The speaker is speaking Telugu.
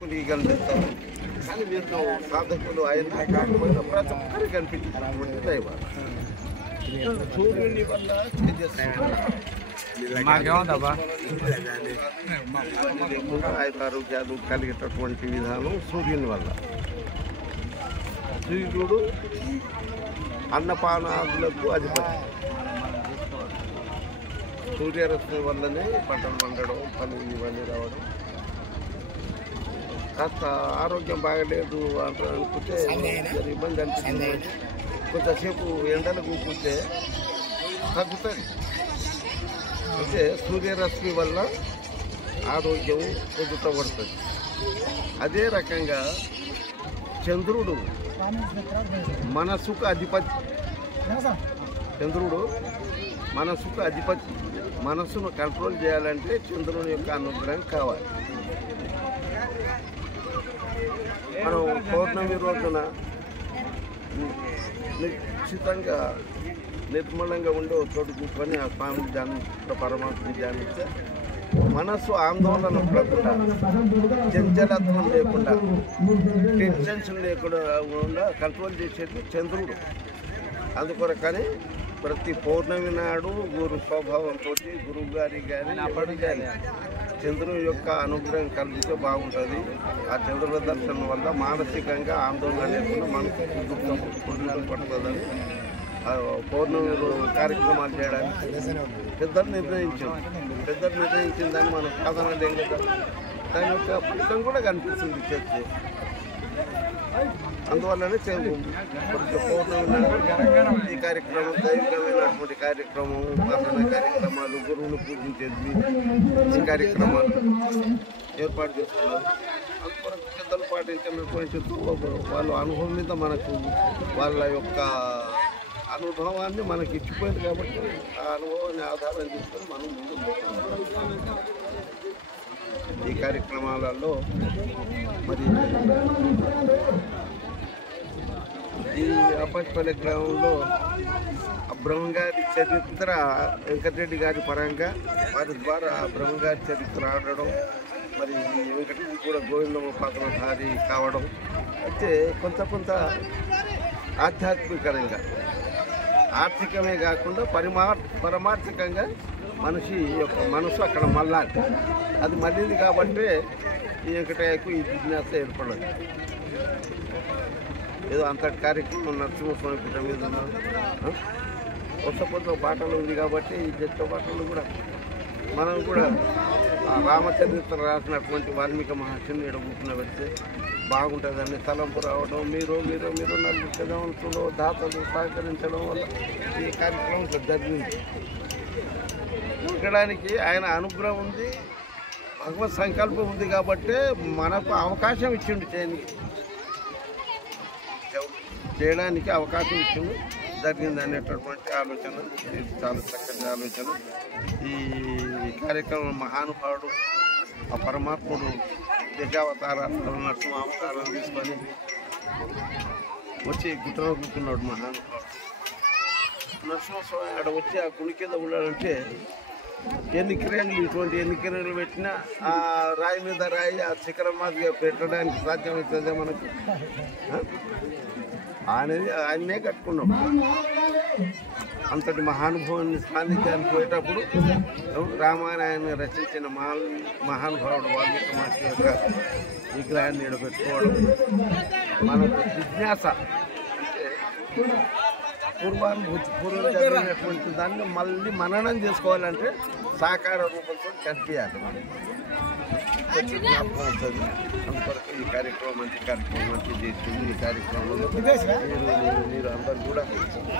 కనిపిస్తారు కానీ వీళ్ళు సాధకులు ఆయన కాకపోయినా ప్రతి ఒక్కరికి కనిపించినటువంటి దైవాలు సూర్యుని వల్ల ఆయన ఆరోగ్యాలు కలిగేటటువంటి విధానం సూర్యుని వల్ల. సూర్యుడు అన్నపానాదులకు అధిపతి. సూర్యరశ్మి వల్లనే పంటలు పండడం, పనులు ఇవన్నీ రావడం. కాస్త ఆరోగ్యం బాగలేదు అనుకుంటే ఇబ్బంది అనిపిస్తుంది. కొంతసేపు ఎండలు కూర్చుంటే తగ్గుతుంది. అంటే సూర్యరశ్మి వల్ల ఆరోగ్యం పొందుతబడుతుంది. అదే రకంగా చంద్రుడు మనసుకు అధిపతి. చంద్రుడు మనసుకు అధిపతి. మనసును కంట్రోల్ చేయాలంటే చంద్రుని యొక్క అనుగ్రహం కావాలి. మనం పౌర్ణమి రోజున నిశ్చితంగా నిర్మలంగా ఉండే చోటు కూర్చొని ఆ స్వామి ధ్యానించ, పరమాత్మ ధ్యానిస్తే మనసు ఆందోళన పడకుండా, చంచలత్వం లేకుండా, టెన్షన్ లేకుండా కంట్రోల్ చేసేది చంద్రుడు. అందుకొరకని ప్రతి పౌర్ణమి నాడు గురు స్వభావంతో గురువు గారి కానీ ఎవరి కానీ చంద్రుని యొక్క అనుగ్రహం కలిగితే బాగుంటుంది. ఆ చంద్రుల దర్శనం వల్ల మానసికంగా ఆందోళన లేకుండా మనసు పడుతుందని పౌర్ణమి కార్యక్రమాలు చేయడానికి పెద్దలు నిర్ణయించిన దాన్ని మనం సాధన లేం కదా. దాని యొక్క ఫలితం కూడా కనిపిస్తుంది చేస్తే. అందువల్లనే పౌర్ణమి ఈ కార్యక్రమం, దైవికమైనటువంటి కార్యక్రమం, ఉపాసన కార్యక్రమాలు, గురువును పూజించేది, ఈ కార్యక్రమాలు ఏర్పాటు చేస్తున్నారు. అందువరకు పెద్దలు పాటించినటువంటి వాళ్ళ అనుభవం మీద మనకు వాళ్ళ యొక్క అనుభవాన్ని మనకి ఇచ్చిపోయింది కాబట్టి ఆ అనుభవాన్ని ఆధారం చేసుకొని మనం ముందుకు పోతున్నాం. ఈ కార్యక్రమాలలో మరి ఈ అప్పటిపల్లి గ్రామంలో బ్రహ్మంగారి చరిత్ర వెంకటరెడ్డి గారి పరంగా వారి ద్వారా బ్రహ్మంగారి చరిత్ర ఆడడం, మరి వెంకటరెడ్డి కూడా గోవిందమ్మ పాత్రధారి కావడం అయితే కొంత ఆధ్యాత్మికంగా, ఆర్థికమే కాకుండా పరమార్థికంగా మనిషి యొక్క మనసు అక్కడ మళ్ళాలి. అది మళ్ళీది కాబట్టి ఈ వెంకటయ్యకు ఈ జిజ్ఞాస ఏర్పడదు. ఏదో అంతటి కార్యక్రమం నరసింహస్వామి పుట్ట మీద కొత్త పాటలు ఉంది కాబట్టి ఈ జట్టు పాటలు కూడా మనం కూడా రామచరిత్ర రాసినటువంటి వాల్మీకి మహర్షిని ఎడగూపున పెడితే బాగుంటుందని తలంపు రావడం, మీరు నలుగురు చదవంతులు దాతలు సహకరించడం వల్ల ఈ కార్యక్రమం జరిగింది. ఎక్కడానికి ఆయన అనుగ్రహం ఉంది, భగవత్ సంకల్పం ఉంది కాబట్టి మనకు అవకాశం ఇచ్చిండు చేయడానికి అవకాశం ఇచ్చిండు, జరిగింది అనేటటువంటి ఆలోచన. ఇది చాలా చక్కటి ఆలోచన. ఈ కార్యక్రమం మహానుభావుడు ఆ పరమాత్ముడు యజ్ఞావతారాలు, నరసింహ అవతారాలు తీసుకొని వచ్చి గుట్టలో కూర్చున్నాడు మహానుభావుడు. నరసింహస్వామి ఆడ వచ్చి ఆ గుడి కింద ఉన్నాడంటే ఎన్ని కిరణాలు పెట్టినా ఆ రాయి మీద రాయి ఆ శిఖరం మాదిరిగా పెట్టడానికి సాధ్యమవుతుందే మనకు? ఆయనే కట్టుకున్నాం. అంతటి మహానుభావుని సాన్నిధ్యానికి పోయేటప్పుడు రామాయణాన్ని రచించిన మహానుభావుడు వాల్మీకి మహర్షి యొక్క విగ్రహాన్ని నిలబెట్టుకోవడం మనకు జిజ్ఞాస. అంటే పూర్వం జరిగినటువంటి దాన్ని మళ్ళీ మననం చేసుకోవాలంటే సాకార రూపంతో కనిపించాలి మనం. జ్ఞాపకం వస్తుంది. అందుకొరకు ఈ కార్యక్రమం మంచి చేసింది. ఈ కార్యక్రమంలో మీరు అందరూ కూడా చేసింది.